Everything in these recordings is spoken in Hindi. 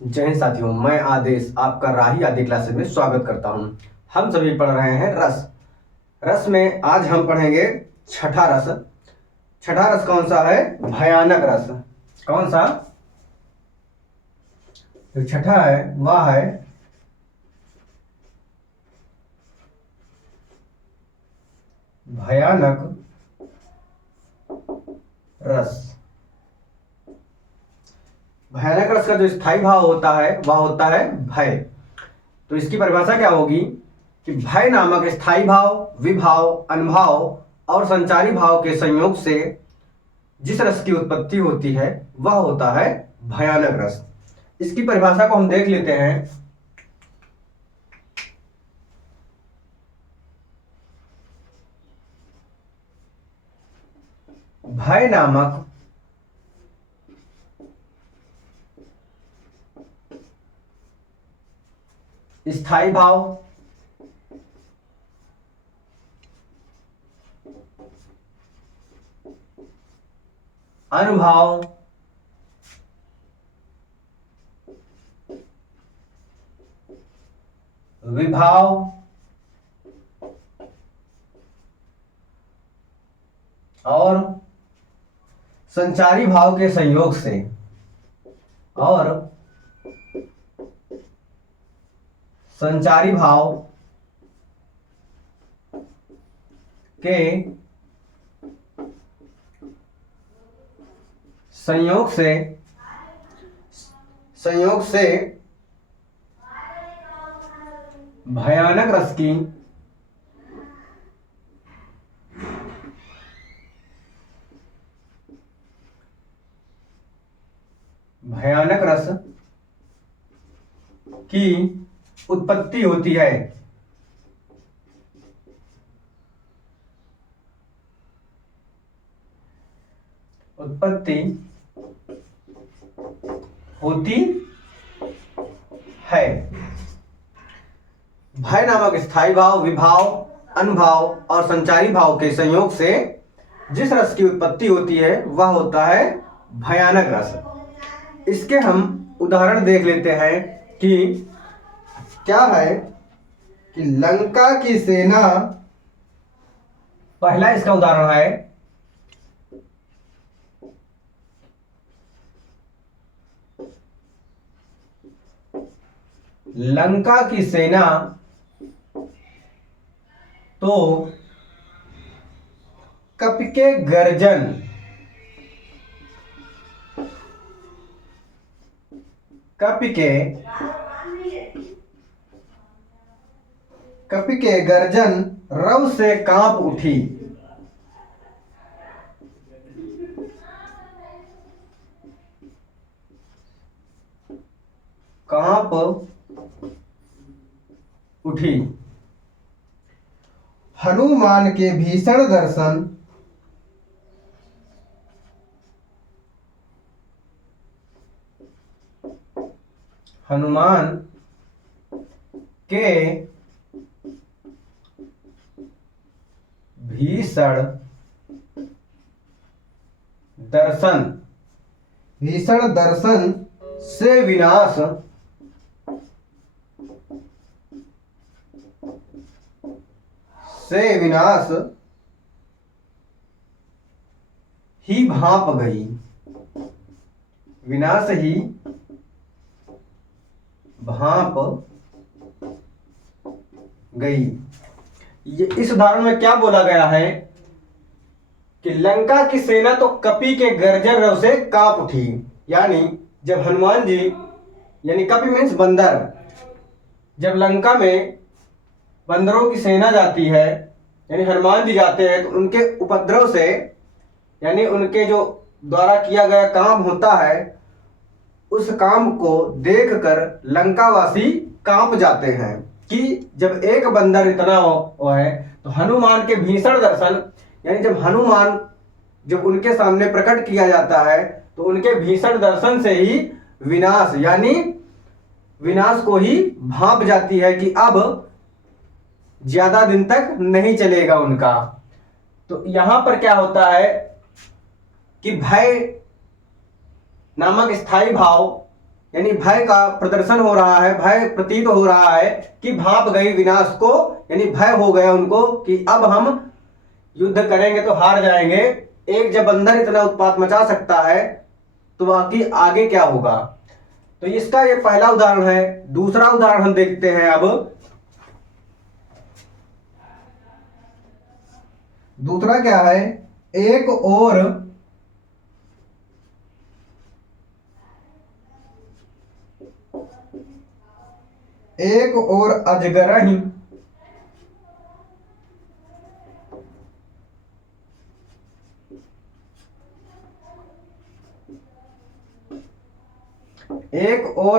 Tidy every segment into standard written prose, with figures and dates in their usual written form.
जय हिंद साथियों, मैं आदेश आपका राही आदि क्लासेस में स्वागत करता हूं। हम सभी पढ़ रहे हैं रस। रस में आज हम पढ़ेंगे छठा रस। छठा रस कौन सा है? भयानक रस। कौन सा? जो छठा है वह है भयानक रस। भयानक रस का जो स्थायी भाव होता है वह होता है भय। तो इसकी परिभाषा क्या होगी कि भय नामक स्थायी भाव, विभाव, अनुभाव और संचारी भाव के संयोग से जिस रस की उत्पत्ति होती है वह होता है भयानक रस। इसकी परिभाषा को हम देख लेते हैं। भय नामक स्थायी भाव, अनुभाव, विभाव और संचारी भाव के संयोग से और संचारी भाव के संयोग से भयानक रस की उत्पत्ति होती है। उत्पत्ति होती है। भय नामक स्थायी भाव, विभाव, अनुभाव और संचारी भाव के संयोग से जिस रस की उत्पत्ति होती है वह होता है भयानक रस। इसके हम उदाहरण देख लेते हैं कि क्या है कि लंका की सेना, पहला इसका उदाहरण है लंका की सेना तो कप के गर्जन गर्जन रव से कांप उठी। हनुमान के भीषण दर्शन भीषण दर्शन से विनाश ही भाप गई। विनाश ही भाप गई। ये इस उदाहरण में क्या बोला गया है कि लंका की सेना तो कपि के गर्जन रव से कांप उठी। यानी जब हनुमान जी, यानी कपि मीन्स बंदर, जब लंका में बंदरों की सेना जाती है, यानी हनुमान जी जाते हैं, तो उनके उपद्रव से, यानी उनके जो द्वारा किया गया काम होता है, उस काम को देखकर लंकावासी कांप जाते हैं कि जब एक बंदर इतना हो है तो हनुमान के भीषण दर्शन, यानी जब हनुमान जब उनके सामने प्रकट किया जाता है तो उनके भीषण दर्शन से ही विनाश, यानी विनाश को ही भांप जाती है कि अब ज्यादा दिन तक नहीं चलेगा उनका। तो यहां पर क्या होता है कि भय नामक स्थायी भाव यानी भय का प्रदर्शन हो रहा है, भय प्रतीत हो रहा है कि भाप गई विनाश को, यानी भय हो गया उनको कि अब हम युद्ध करेंगे तो हार जाएंगे। एक जब अंदर इतना उत्पात मचा सकता है तो बाकी आगे क्या होगा। तो इसका ये पहला उदाहरण है। दूसरा उदाहरण हम देखते हैं अब। दूसरा क्या है, एक और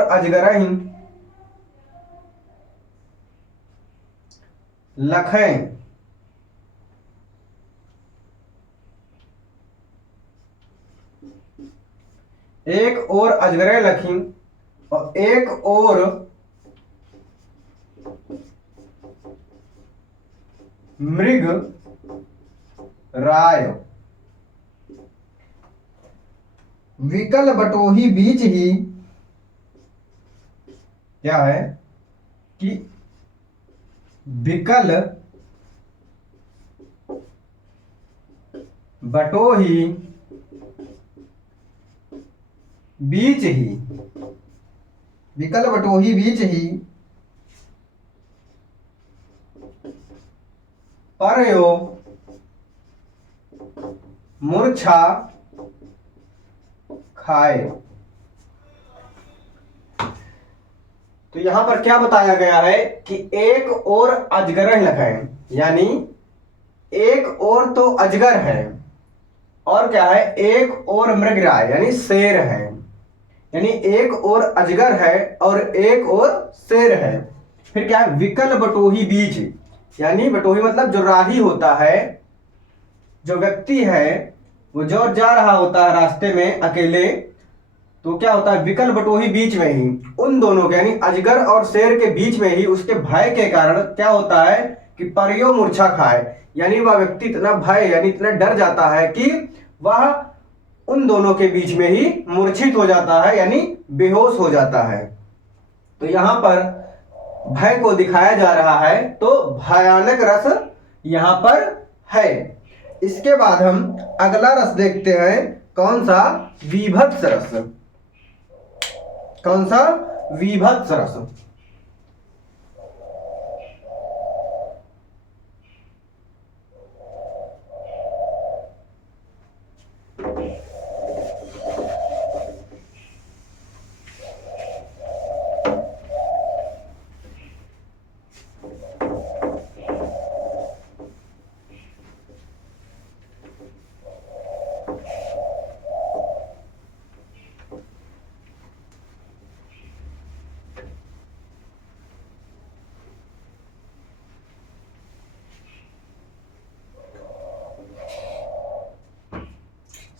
अजगरही लखें एक और अजगरे लखी और एक और मृग राय विकल बटोही बीच ही क्या है कि विकल बटोही बीच ही, विकल बटोही बीच ही परयो मूर्छा खाए। तो यहां पर क्या बताया गया है कि एक और अजगर लखें, यानी एक और तो अजगर है और क्या है, एक और मृगराय यानी शेर है। यानी एक और अजगर है और एक और शेर है। फिर क्या है, विकल बटोही बीच, यानी बटोही मतलब जो राही होता है, जो व्यक्ति है वो जो जा रहा होता है रास्ते में अकेले, तो क्या होता है, विकल बटोही बीच में ही उन दोनों के यानी अजगर और शेर के बीच में ही उसके भय के कारण क्या होता है कि परियो मूर्छा खाए, यानी वह व्यक्ति इतना भय यानी इतना डर जाता है कि वह उन दोनों के बीच में ही मूर्छित हो जाता है, यानी बेहोश हो जाता है। तो यहां पर भय को दिखाया जा रहा है, तो भयानक रस यहां पर है। इसके बाद हम अगला रस देखते हैं, कौन सा, विभत्स रस। कौन सा, विभत्स रस।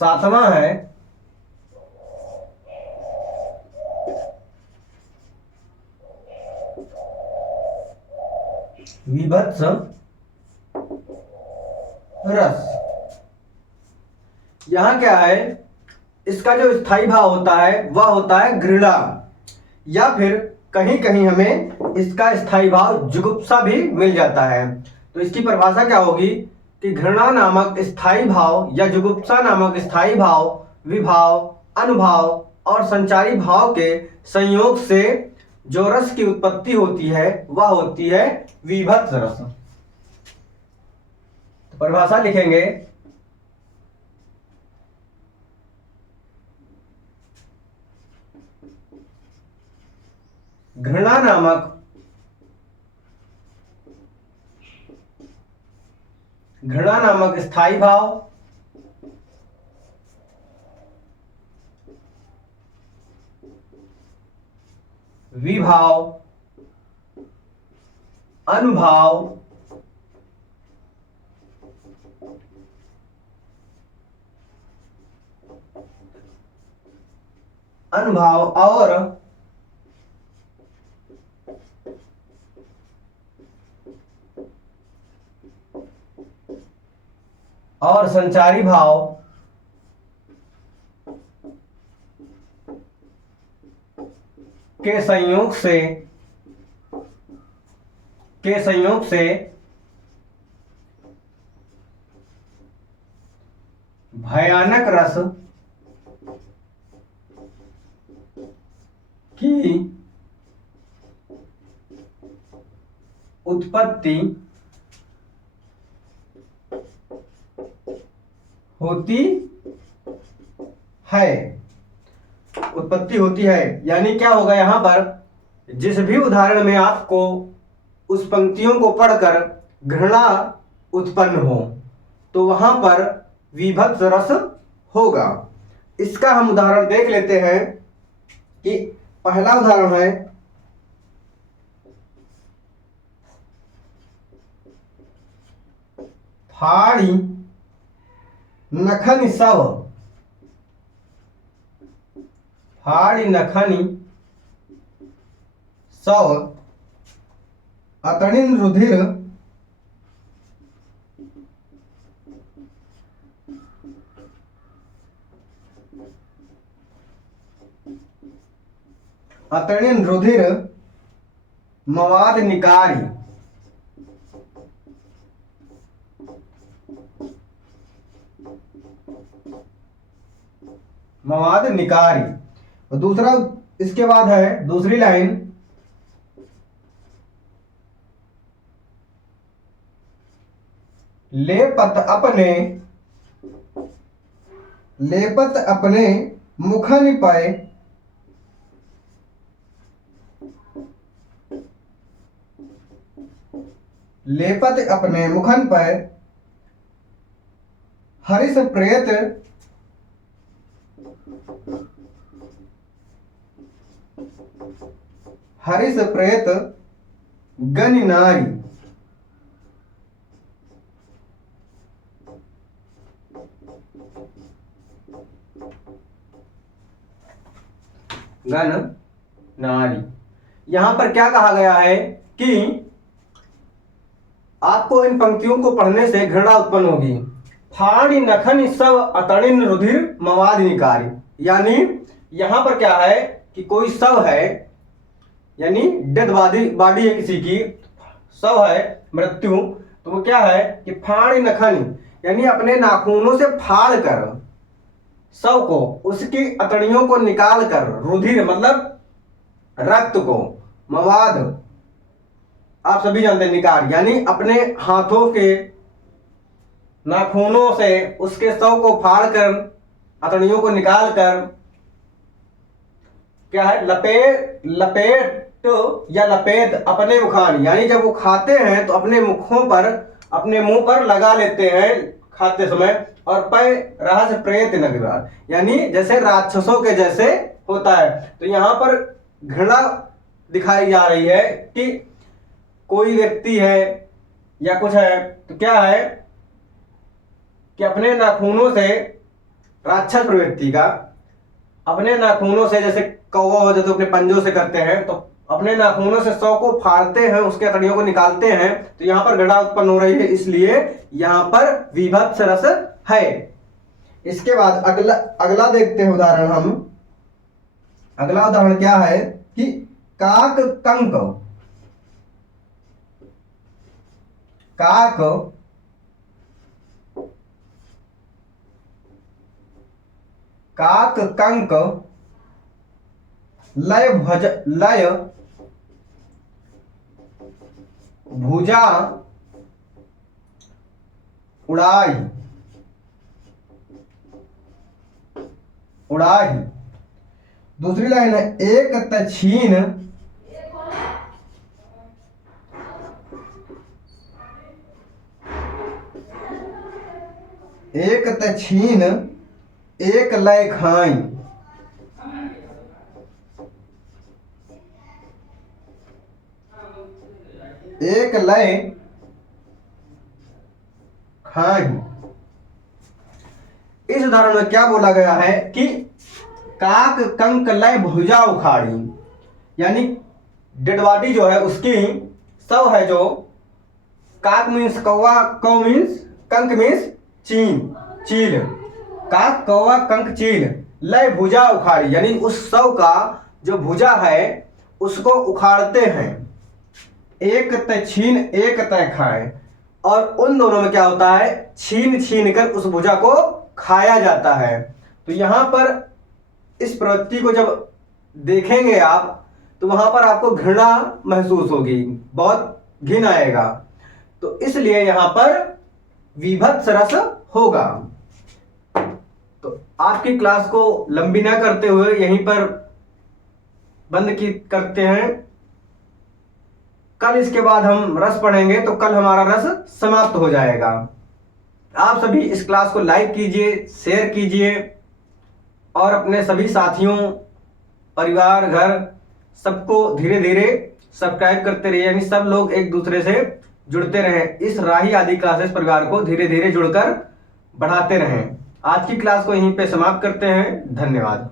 सातवां है विभत्स रस। यहां क्या है, इसका जो स्थायी भाव होता है वह होता है घृणा, या फिर कहीं कहीं हमें इसका स्थायी भाव जुगुप्सा भी मिल जाता है। तो इसकी परिभाषा क्या होगी कि घृणा नामक स्थायी भाव या जुगुप्सा नामक स्थायी भाव विभाव, अनुभाव और संचारी भाव के संयोग से जो रस की उत्पत्ति होती है वह होती है विभत्स रस। तो परिभाषा लिखेंगे, घृणा नामक स्थायी भाव विभाव, अनुभाव और संचारी भाव के संयोग से भयानक रस की उत्पत्ति होती है। यानी क्या होगा यहां पर, जिस भी उदाहरण में आपको उस पंक्तियों को पढ़कर घृणा उत्पन्न हो तो वहां पर विभत्स रस होगा। इसका हम उदाहरण देख लेते हैं कि पहला उदाहरण है फाड़ी नखनि सव, फाड़ी नखनि सव अतणिन रुधिर अतणिन रुधिर मवाद निकारी। मवाद निकारी। और दूसरा इसके बाद है दूसरी लाइन, लेपत अपने मुखन पे लेपत अपने मुखन पर हरिस प्रेत गनि नारी। गण नारी। यहां पर क्या कहा गया है कि आपको इन पंक्तियों को पढ़ने से घृणा उत्पन्न होगी। फाड़ी नखन सब अतणिन रुधिर मवाद निकारी। यानी यहां पर क्या है कि कोई शव है, यानी डेड बॉडी है किसी की, शव है, मृत्यु, तो वो क्या है कि फाड़ी नखन यानी अपने नाखूनों से फाड़ कर शव को, उसकी अतड़ियों को निकाल कर, रुधिर मतलब रक्त को, मवाद आप सभी जानते हैं निकार, यानी अपने हाथों के नाखूनों से उसके शव को फाड़ कर, अतड़ियों को निकाल कर क्या है लपेट या लपेट अपने मुखान, यानी जब वो खाते हैं तो अपने मुखों पर, अपने मुंह पर लगा लेते हैं खाते समय, और पै रहस्य प्रेत नगरा, यानी जैसे राक्षसों के जैसे होता है। तो यहां पर घृणा दिखाई जा रही है कि कोई व्यक्ति है या कुछ है तो क्या है कि अपने नाखूनों से, राक्षस प्रवृत्ति का, अपने नाखूनों से, जैसे कौवा हो जाए तो अपने पंजों से करते हैं, तो अपने नाखूनों से शव को फाड़ते हैं, उसके अतड़ियों को निकालते हैं, तो यहाँ पर घृणा उत्पन्न हो रही है, इसलिए यहाँ पर विभत्स रस है। इसके बाद अगला देखते हैं उदाहरण हम। अगला उदाहरण क्या है कि काक कंक लय भुजा उड़ाई। दूसरी लाइन है एक तछीन एक लय खाई। एक लय खाई। इस उदाहरण में क्या बोला गया है कि काक कंक लय भुजा उखाड़ी, यानी डेड बॉडी जो है उसकी शव है, जो काक मीन्स कौवा, कौ मीन्स कंक मीन्स चील, काक कौवा कंक चील, लय भुजा उखाड़ी, यानी उस शव का जो भुजा है उसको उखाड़ते हैं। एक तय छीन एक तय खाए, और उन दोनों में क्या होता है, छीन छीन कर उस भुजा को खाया जाता है। तो यहां पर इस प्रवृत्ति को जब देखेंगे आप तो वहां पर आपको घृणा महसूस होगी, बहुत घिन आएगा। तो इसलिए यहां पर विभत्स रस होगा। तो आपकी क्लास को लंबी ना करते हुए यहीं पर बंद करते हैं। कल इसके बाद हम रस पढ़ेंगे, तो कल हमारा रस समाप्त हो जाएगा। आप सभी इस क्लास को लाइक कीजिए, शेयर कीजिए, और अपने सभी साथियों, परिवार, घर, सबको धीरे धीरे सब्सक्राइब करते रहिए, यानी सब लोग एक दूसरे से जुड़ते रहें। इस राही आदि क्लासेस परिवार को धीरे धीरे जुड़कर बढ़ाते रहें। आज की क्लास को यहीं पे समाप्त करते हैं। धन्यवाद।